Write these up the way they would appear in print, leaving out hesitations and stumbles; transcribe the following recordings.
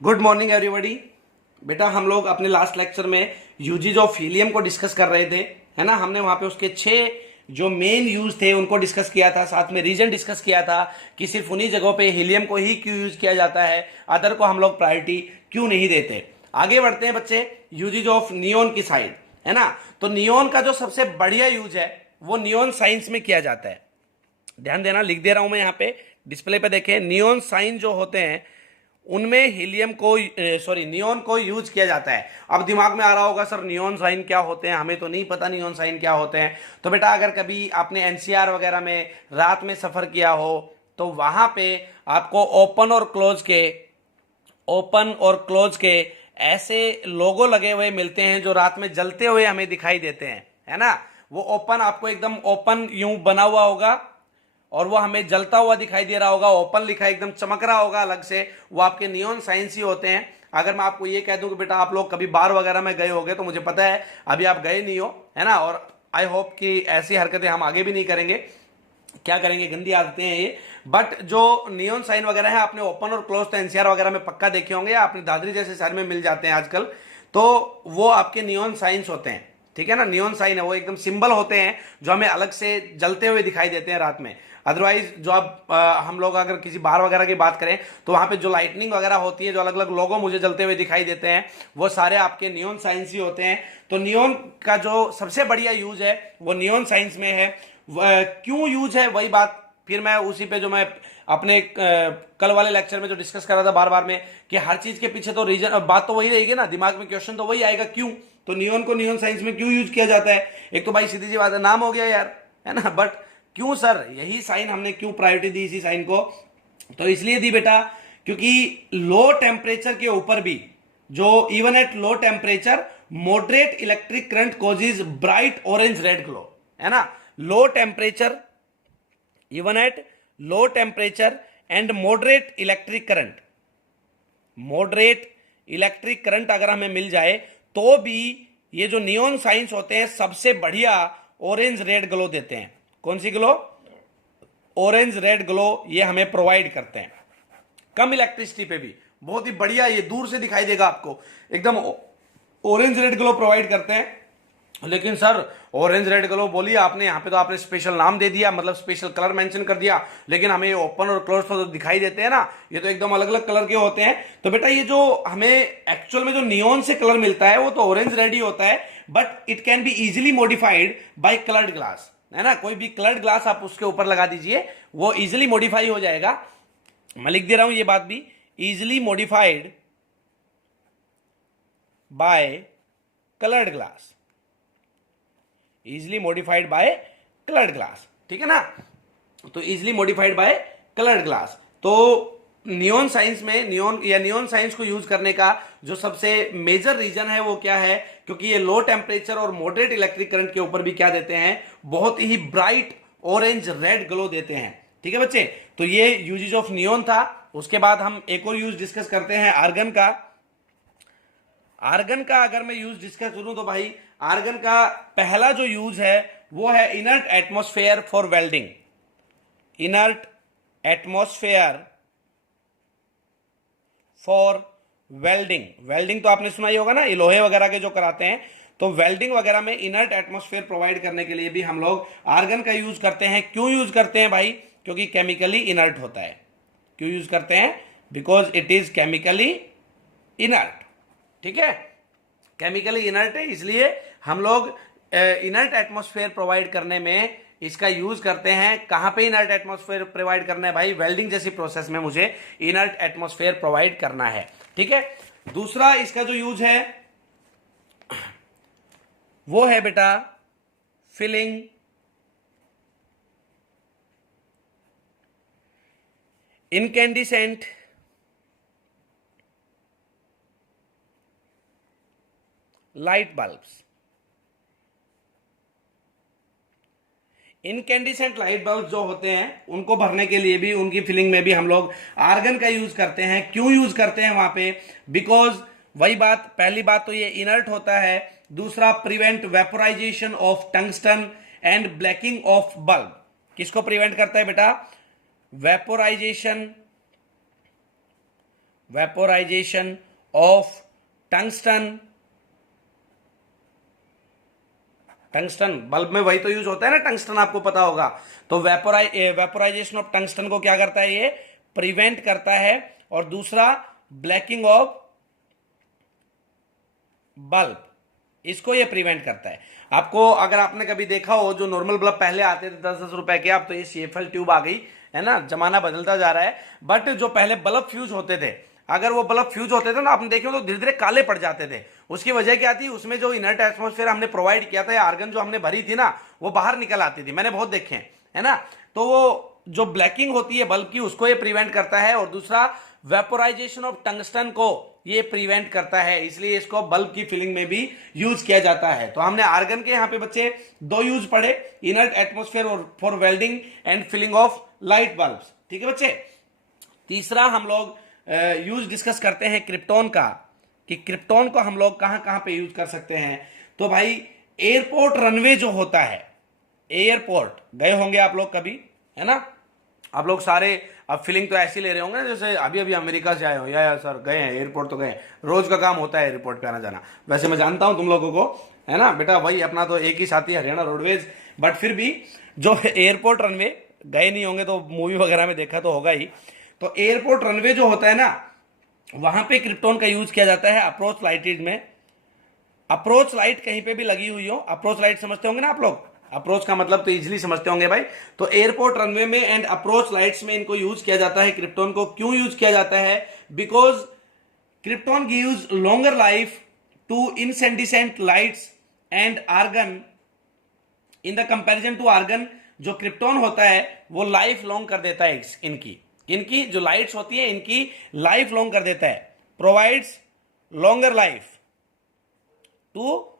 Good morning everybody. बेटा हम लोग अपने लास्ट लेक्चर में यूजेज ऑफ हीलियम को डिस्कस कर रहे थे, है ना। हमने वहां पे उसके 6 जो मेन यूज थे उनको डिस्कस किया था, साथ में रीजन डिस्कस किया था कि सिर्फ उन्हीं जगहों पे हीलियम को ही क्यों यूज किया जाता है, अदर को हम लोग प्रायोरिटी क्यों नहीं देते। आगे बढ़ते हैं बच्चे, यूजेज ऑफ नियोन की साइड, है ना। तो नियोन का जो सबसे बढ़िया यूज है वो नियोन साइंस में किया जाता है। ध्यान देना, लिख दे रहा हूं मैं यहाँ पे, डिस्प्ले पे देखें। नियोन साइन जो होते हैं उनमें हीलियम को नियोन को यूज किया जाता है। अब दिमाग में आ रहा होगा सर नियोन साइन क्या होते हैं, हमें तो नहीं पता नियोन साइन क्या होते हैं। तो बेटा अगर कभी आपने एनसीआर वगैरह में रात में सफर किया हो तो वहां पे आपको ओपन और क्लोज के ऐसे लोगो लगे हुए मिलते हैं जो रात में जलते हुए हमें दिखाई देते हैं, है ना। वो ओपन आपको एकदम ओपन यूं बना हुआ होगा और वो हमें जलता हुआ दिखाई दे रहा होगा, ओपन लिखा एकदम चमक रहा होगा अलग से, वो आपके नियोन साइंस ही होते हैं। अगर मैं आपको ये कह दूं कि बेटा आप लोग कभी बार वगैरह में गए होगे तो मुझे पता है अभी आप गए नहीं हो, है ना, और आई होप कि ऐसी हरकतें हम आगे भी नहीं करेंगे। क्या करेंगे, गंदी आदतें हैं ये। बट जो नियोन साइन वगैरह है आपने ओपन और क्लोज तो एनसीआर वगैरह में पक्का देखे होंगे, या अपनी दादरी जैसे शहर में मिल जाते हैं आजकल, तो वो आपके नियोन साइंस होते हैं, ठीक है ना। नियोन साइन है वो एकदम सिंबल होते हैं जो हमें अलग से जलते हुए दिखाई देते हैं रात में। अदरवाइज जो आप हम लोग अगर किसी बार वगैरह की बात करें तो वहां पे जो लाइटनिंग वगैरह होती है, जो अलग अलग लोगो मुझे जलते हुए दिखाई देते हैं, वो सारे आपके नियोन साइंस ही होते हैं। तो नियोन का जो सबसे बढ़िया यूज है वो नियोन साइंस में है। क्यों यूज है वही बात फिर मैं उसी पे जो मैं अपने कल वाले लेक्चर में जो डिस्कस कर रहा था बार बार में, कि हर चीज के पीछे तो रीजन, बात तो वही रहेगी ना, दिमाग में क्वेश्चन तो वही आएगा, क्यों। तो नियोन को नियोन साइंस में क्यों यूज किया जाता है, एक तो भाई सीधी सी बात है नाम हो गया यार, है ना। बट क्यों सर, यही साइन हमने क्यों प्रायोरिटी दी इसी साइन को, तो इसलिए दी बेटा क्योंकि लो टेम्परेचर के ऊपर भी, जो even at low temperature moderate electric current causes bright orange red glow, है ना। Low temperature, even at low temperature and moderate electric current अगर हमें मिल जाए तो भी ये जो नियोन साइंस होते हैं सबसे बढ़िया ऑरेंज रेड ग्लो देते हैं। कौन सी ग्लो, ऑरेंज रेड ग्लो ये हमें प्रोवाइड करते हैं। कम इलेक्ट्रिसिटी पे भी बहुत ही बढ़िया, ये दूर से दिखाई देगा आपको एकदम ऑरेंज रेड ग्लो प्रोवाइड करते हैं। लेकिन सर ऑरेंज रेड ग्लो बोलिए आपने, यहां पे तो आपने स्पेशल नाम दे दिया, मतलब स्पेशल कलर मेंशन कर दिया, लेकिन हमें ओपन और क्लोज तो दिखाई देते हैं ना, ये तो एकदम अलग अलग कलर के होते हैं। तो बेटा ये जो हमें एक्चुअल में जो नियोन से कलर मिलता है वो तो ऑरेंज रेड ही होता है, but it can be easily modified by coloured glass, है ना। कोई भी कलर्ड ग्लास आप उसके ऊपर लगा दीजिए, वो इजिली मॉडिफाई हो जाएगा। मैं लिख दे रहा हूं ये बात भी, easily modified by coloured glass, easily modified by coloured glass, ठीक है ना। तो easily modified by coloured glass, तो नियोन साइंस में नियोन साइंस को यूज करने का जो सबसे मेजर रीजन है वो क्या है, क्योंकि ये लो टेम्परेचर और मॉडरेट इलेक्ट्रिक करंट के ऊपर भी क्या देते हैं, बहुत ही ब्राइट ऑरेंज रेड ग्लो देते हैं, ठीक है बच्चे। तो ये यूजेज ऑफ नियोन था। उसके बाद हम एक और यूज डिस्कस करते हैं आर्गन का। आर्गन का अगर मैं यूज डिस्कस करूं तो भाई आर्गन का पहला जो यूज है वो है inert atmosphere for welding. Inert atmosphere for welding, welding तो आपने सुना ही होगा ना, ये लोहे वगैरह के जो कराते हैं, तो वेल्डिंग वगैरह में इनर्ट एटमॉस्फेयर प्रोवाइड करने के लिए भी हम लोग आर्गन का यूज करते हैं। क्यों यूज करते हैं भाई, क्योंकि केमिकली इनर्ट होता है। क्यों यूज करते हैं, because it is chemically inert, ठीक है। केमिकली इनर्ट है इसलिए हम लोग इनर्ट एटमॉस्फेयर प्रोवाइड करने में इसका यूज करते हैं। कहां पे इनर्ट एटमॉस्फेयर प्रोवाइड करना है भाई, वेल्डिंग जैसी प्रोसेस में मुझे इनर्ट एटमॉस्फेयर प्रोवाइड करना है, ठीक है। दूसरा इसका जो यूज है वो है बेटा filling incandescent light bulbs. Incandescent light bulb जो होते हैं उनको भरने के लिए भी, उनकी फिलिंग में भी हम लोग आर्गन का यूज करते हैं। क्यों यूज करते हैं वहां पे, बिकॉज वही बात, पहली बात तो ये इनर्ट होता है, दूसरा prevent vaporisation of tungsten and blacking of bulb. किसको प्रिवेंट करता है बेटा, vaporisation vaporisation of tungsten, tungsten bulb में वही तो यूज होता है ना, टंगस्टन आपको पता होगा। तो वेपोराइजेशन ऑफ टंगस्टन को क्या करता है, ये प्रिवेंट करता है। और दूसरा ब्लैकिंग ऑफ बल्ब, इसको ये प्रिवेंट करता है। आपको अगर आपने कभी देखा हो, जो नॉर्मल बल्ब पहले आते थे 10-10 रुपए के, अब तो ये CFL ट्यूब आ गई है ना, जमाना बदलता जा रहा है। बट जो पहले बल्ब फ्यूज होते थे, अगर वो बल्ब फ्यूज होते थे ना, आपने देखे हो तो धीरे धीरे काले पड़ जाते थे। उसकी वजह क्या थी, उसमें जो इनर्ट एटमॉस्फेयर हमने प्रोवाइड किया था, या आर्गन जो हमने भरी थी ना, वो बाहर निकल आती थी। मैंने बहुत देखे हैं, है ना। तो वो जो ब्लैकिंग होती है बल्ब की, उसको ये प्रिवेंट करता है। और दूसरा वेपोराइजेशन ऑफ टंगस्टन को ये प्रिवेंट करता है, इसलिए इसको बल्ब की फिलिंग में भी यूज किया जाता है। तो हमने आर्गन के यहाँ पे बच्चे 2 यूज पढ़े, इनर्ट एटमॉस्फेयर और for welding and filling of light bulbs. ठीक है बच्चे। तीसरा हम लोग यूज डिस्कस करते हैं क्रिप्टॉन का, कि क्रिप्टॉन को हम लोग कहां कहां पे यूज कर सकते हैं। तो भाई एयरपोर्ट रनवे जो होता है, एयरपोर्ट गए होंगे आप लोग कभी, है ना। आप लोग सारे अब फीलिंग तो ऐसी ले रहे होंगे ना जैसे अभी अभी अमेरिका से आए हो, या सर गए हैं एयरपोर्ट, तो गए हैं, रोज का काम होता है एयरपोर्ट पे आना जाना। वैसे मैं जानता हूं तुम लोगों को, है ना बेटा, वही अपना तो एक ही साथी हरियाणा रोडवेज। बट फिर भी जो एयरपोर्ट रनवे गए नहीं होंगे तो मूवी वगैरह में देखा तो होगा ही। तो एयरपोर्ट रनवे जो होता है ना, वहां पे क्रिप्टॉन का यूज किया जाता है अप्रोच लाइटेज में। अप्रोच लाइट कहीं पे भी लगी हुई हो, अप्रोच लाइट समझते होंगे ना आप लोग, अप्रोच का मतलब तो इजीली समझते होंगे भाई। तो एयरपोर्ट रनवे में एंड अप्रोच लाइट्स में इनको यूज किया जाता है क्रिप्टॉन को। क्यों यूज किया जाता है, because krypton gives longer life to incandescent lights and argon in the comparison to argon. जो क्रिप्टॉन होता है वो लाइफ लॉन्ग कर देता है, इनकी जो लाइट्स होती है इनकी लाइफ लॉन्ग कर देता है, provides longer life to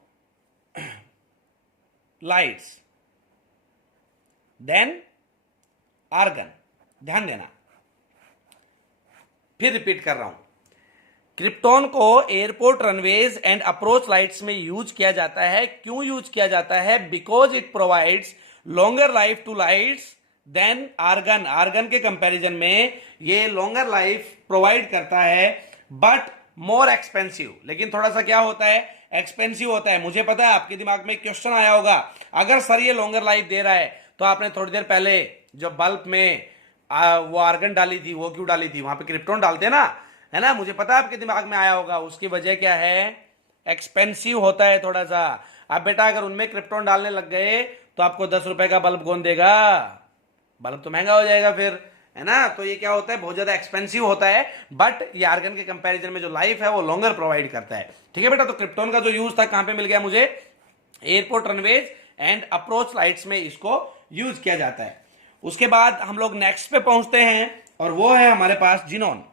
lights than argon. ध्यान देना, फिर रिपीट कर रहा हूं, क्रिप्टॉन को airport runways and approach lights में यूज किया जाता है। क्यों यूज किया जाता है, because it provides longer life to lights than argon. Argon के कंपैरिजन में ये लॉन्गर लाइफ प्रोवाइड करता है, बट मोर एक्सपेंसिव। लेकिन थोड़ा सा क्या होता है, एक्सपेंसिव होता है। मुझे पता है आपके दिमाग में क्वेश्चन आया होगा, अगर सर ये लॉन्गर लाइफ दे रहा है तो आपने थोड़ी देर पहले जो बल्ब में वो आर्गन डाली थी, वो क्यों डाली थी, वहां पे क्रिप्टॉन डालते ना, है ना। मुझे पता है आपके दिमाग में आया होगा, उसकी वजह क्या है, एक्सपेंसिव होता है थोड़ा सा। अब बेटा अगर उनमें क्रिप्टॉन डालने लग गए तो आपको 10 रुपए का बल्ब कौन देगा, बल्ब तो महंगा हो जाएगा फिर, है ना। तो ये क्या होता है, बहुत ज्यादा एक्सपेंसिव होता है, बट ये आर्गन के कंपैरिजन में जो लाइफ है वो लॉन्गर प्रोवाइड करता है। ठीक है बेटा। तो क्रिप्टॉन का जो यूज था कहां पे मिल गया मुझे, airport runways and approach lights में इसको यूज किया जाता है। उसके बाद हम लोग नेक्स्ट पे पहुंचते हैं, और वो है हमारे पास जिनोन।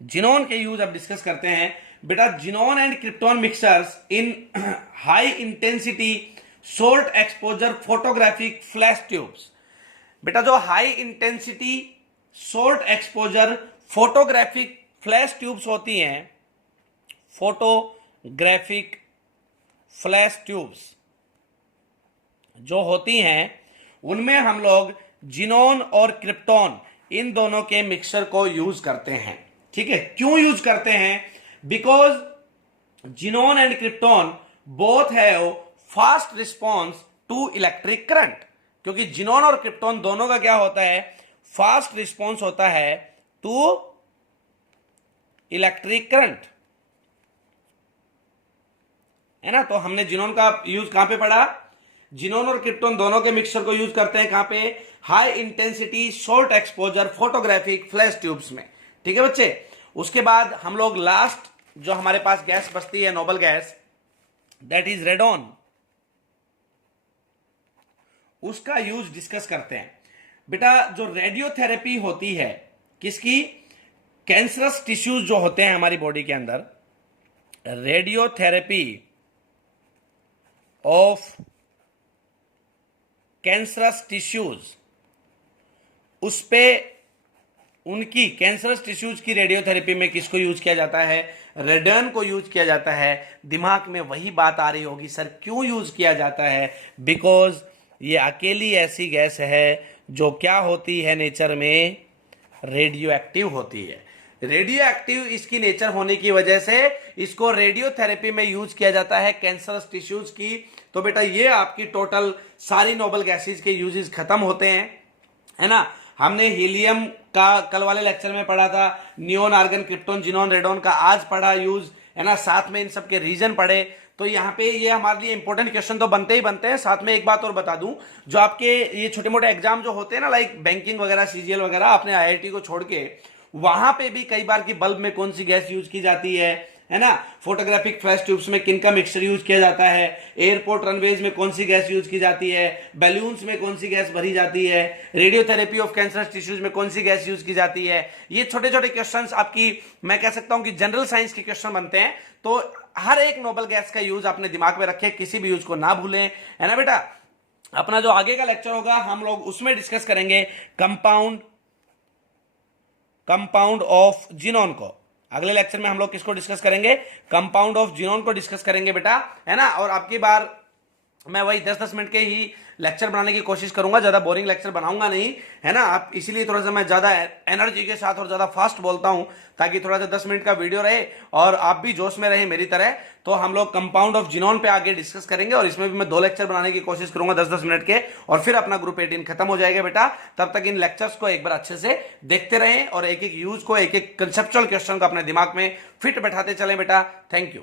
जिनोन के यूज अब डिस्कस करते हैं बेटा। Xenon and krypton mixtures in high intensity short exposure photographic flash tubes. बेटा जो high intensity short exposure photographic flash tubes होती हैं, फोटोग्राफिक फ्लैश ट्यूब्स जो होती हैं, उनमें हम लोग जिनोन और क्रिप्टॉन इन दोनों के मिक्सचर को यूज करते हैं। ठीक है। क्यों यूज करते हैं, because xenon and krypton both have fast response to electric current. क्योंकि जिनोन और क्रिप्टॉन दोनों का क्या होता है, फास्ट रिस्पॉन्स होता है टू इलेक्ट्रिक करंट, है ना। तो हमने जिनोन का यूज कहां पे पढ़ा, जिनोन और क्रिप्टॉन दोनों के मिक्सचर को यूज करते हैं कहां पे, high intensity short exposure photographic flash tubes में। ठीक है बच्चे। उसके बाद हम लोग लास्ट जो हमारे पास गैस बचती है, noble gas, that is radon, उसका यूज डिस्कस करते हैं। बेटा जो रेडियोथेरेपी होती है किसकी, कैंसरस टिश्यूज जो होते हैं हमारी बॉडी के अंदर, रेडियोथेरेपी ऑफ कैंसरस टिश्यूज, उस पे उनकी कैंसरस टिश्यूज की रेडियोथेरेपी में किसको यूज किया जाता है, रेडन को यूज किया जाता है। दिमाग में वही बात आ रही होगी, सर क्यों यूज किया जाता है, बिकॉज ये अकेली ऐसी गैस है जो क्या होती है, नेचर में रेडियो एक्टिव होती है। रेडियो एक्टिव इसकी नेचर होने की वजह से इसको रेडियोथेरेपी में यूज किया जाता है कैंसरस टिश्यूज की। तो बेटा ये आपकी टोटल सारी नोबल गैसेज के यूजेस खत्म होते हैं, है ना। हमने हीलियम का कल वाले लेक्चर में पढ़ा था, neon, argon, krypton, xenon, radon का आज पढ़ा यूज, है ना। साथ में इन सब के रीजन पढ़े। तो यहाँ पे ये हमारे लिए इंपॉर्टेंट क्वेश्चन तो बनते ही बनते हैं। साथ में एक बात और बता दूं, जो आपके ये छोटे मोटे एग्जाम जो होते हैं ना, लाइक बैंकिंग वगैरह, सीजीएल वगैरह, आपने आईआईटी को छोड़ के वहां पे भी कई बार की बल्ब में कौन सी गैस यूज की जाती है ना। फोटोग्राफिक फ्लैश ट्यूब्स में किन का मिक्सचर यूज किया जाता है, एयरपोर्ट रनवेज में कौन सी गैस यूज की जाती है, बैलून्स में कौन सी गैस भरी जाती है, रेडियोथेरेपी ऑफ कैंसरस टिश्यूज में कौन सी गैस यूज की जाती है। ये छोटे छोटे क्वेश्चंस आपकी, मैं कह सकता हूं कि जनरल साइंस के क्वेश्चन बनते हैं। तो हर एक नोबल गैस का यूज अपने दिमाग में रखें, किसी भी यूज को ना भूलें, है ना बेटा। अपना जो आगे का लेक्चर होगा हम लोग उसमें डिस्कस करेंगे कंपाउंड ऑफ जिनोन को। अगले लेक्चर में हम लोग किसको डिस्कस करेंगे? कंपाउंड ऑफ जिनोन को डिस्कस करेंगे बेटा, है ना। और आपकी बार मैं वही 10-10 मिनट के ही लेक्चर बनाने की कोशिश करूंगा, ज्यादा बोरिंग लेक्चर बनाऊंगा नहीं, है ना। आप इसीलिए थोड़ा सा मैं ज्यादा एनर्जी के साथ और ज्यादा फास्ट बोलता हूं, ताकि थोड़ा सा 10 मिनट का वीडियो रहे और आप भी जोश में रहे मेरी तरह। तो हम लोग कंपाउंड ऑफ जिनोन पे आगे डिस्कस करेंगे और इसमें भी मैं 2 लेक्चर बनाने की कोशिश करूंगा 10-10 मिनट के, और फिर अपना ग्रुप 18 खत्म हो जाएगा बेटा। तब तक इन लेक्चर्स को एक बार अच्छे से देखते रहें और एक एक यूज को, एक एक कंसेप्चुअल क्वेश्चन को अपने दिमाग में फिट बैठाते चलें बेटा। Thank you.